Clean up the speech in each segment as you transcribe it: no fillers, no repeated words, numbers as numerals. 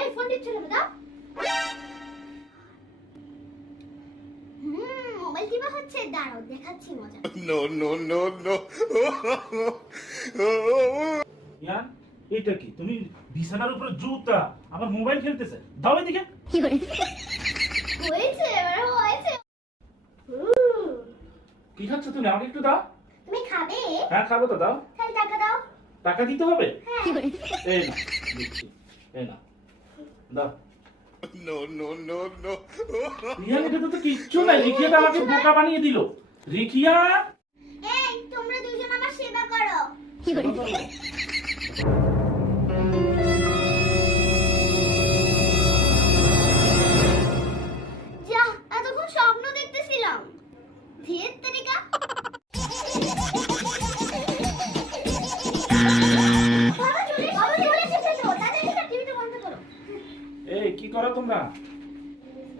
এই ফোন দিচ্ছিল দাও। মোবাইল টিপা হচ্ছে, দাঁড়াও দেখাচ্ছি মজা। No no no no. Ian, এটা কি? তুমি বিছানার উপরে জুতা আবার মোবাইল খেলতেছে? দাও এদিকে। হয়েছে, এবার হয়েছে। কি খাচ্ছ তুমি? আমাকে একটু দাও। তুমি খাবে? হ্যাঁ খাবো তো, দাও। তাহলে টাকা দাও। টাকা দিতে হবে? হ্যাঁ। এই না, দিচ্ছি। এই না, দাও। No no no no. Riya, এটা তো কিচ্ছু নাই। রিকিয়া তো আমাকে বোকা বানিয়ে দিল। রিকিয়া, এই তোমরা দুজন আমার সেবা করো। যা, এতক্ষণ স্বপ্ন দেখতেছিলাম। ধীর তরিকা। বাবা চলে এসেছে তো, তাড়াতাড়ি টিভিটা বন্ধ করো। এই কি করো তোমরা?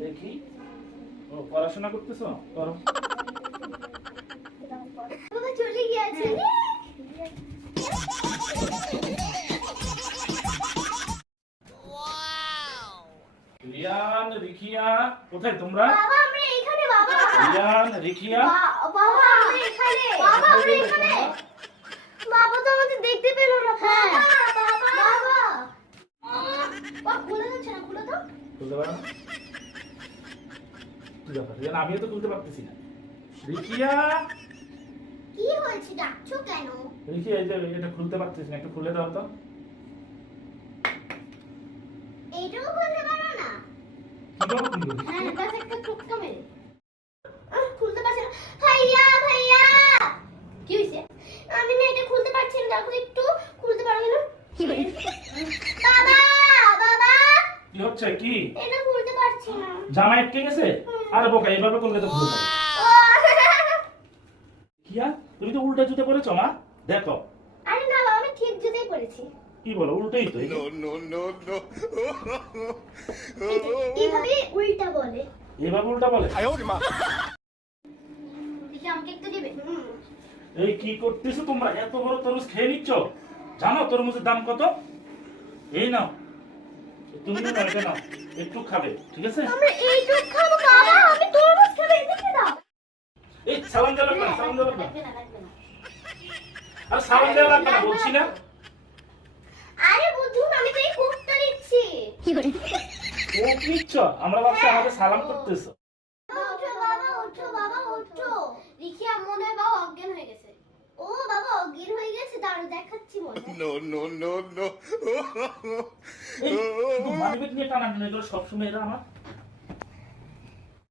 এই কি? ও, পড়াশোনা করতেছো? করো। বাবা চলে গিয়েছে। রিয়ান, রিকিয়া, কোথায় তোমরা? বাবা আমরা এখানে। বাবা রিয়ান, রিকিয়া, বাবা আমরা এখানে। বাবা আমরা এখানে। বাবা তো আমাদের দেখতে পেল না। হ্যাঁ বাবা। বাবা বাবা খুলে যাচ্ছে না, খুলে দাও। খুলতে পারো না? কি ব্যাপার? রিয়ান, আমিও তো খুলতে পারতেছি না। রিকিয়া, কি হয়েছে, ডাকছো কেন? রিকিয়া, এই যে এটা খুলতে পারতেছি না, একটু খুলে দাও তো। এইটাও খুলতে পারো না? কিভাবে খুলবো? হ্যাঁ বাস একটা টুকটা মেরে। খুলতে পারছি না। ভাইয়া ভাইয়া, কি হইছে? আমি না এটা খুলতে পারছি না, দেখো একটু খুলতে পারবে না? বাবা বাবা, কি হচ্ছে? কি এটা খুলতে পারছি না। জামা আটকে গেছে? আরে বোকা, এইভাবে করলে তো খুলবে না। কিয়া, তুমি তো উল্টা জুতে পরেছো মা, দেখো। আরে না বাবা, আমি ঠিক জুতাই পরেছি। কি বলো? উল্টাই তো। No no no no. এইভাবে উল্টা বলে। এইভাবে উল্টা বলে? দেখি আমাকে একটু দিবে। এই কি করতেছো তোমরা? এত বড় তরমুজ খেয়ে নিচ্ছ? জানো তরমুজের দাম কত? এই নাও, তুমি না এটা নাও, একটু খাবে, ঠিক আছে? আমরা এইটুক খাবো বাবা, আমি তরমুজ খাবো, এদিকে দাও। এই সালাম দেওয়া লাগবে না, সালাম দেওয়া লাগবে না। লাগবে না, লাগবে না। আর সালাম দেওয়া লাগবে না বলছি না। আরে বুদ্ধুন, আমি তো এই কোকটা দিচ্ছি। ও কি নিচ্ছ? আমরা ভাবছি আমাকে সালাম করতেছো। ওঠো বাবা, ওঠো বাবা, ওঠো। রিকিয়া মনে হয় বাবা অজ্ঞান হয়ে গেছে। ও বাবা অজ্ঞান হয়ে গেছে, দাঁড়াও দেখাচ্ছি মনে হয়। No no no no. এই মানিব্যাগ নিয়ে টানাটানি করে সবসময় এরা আমার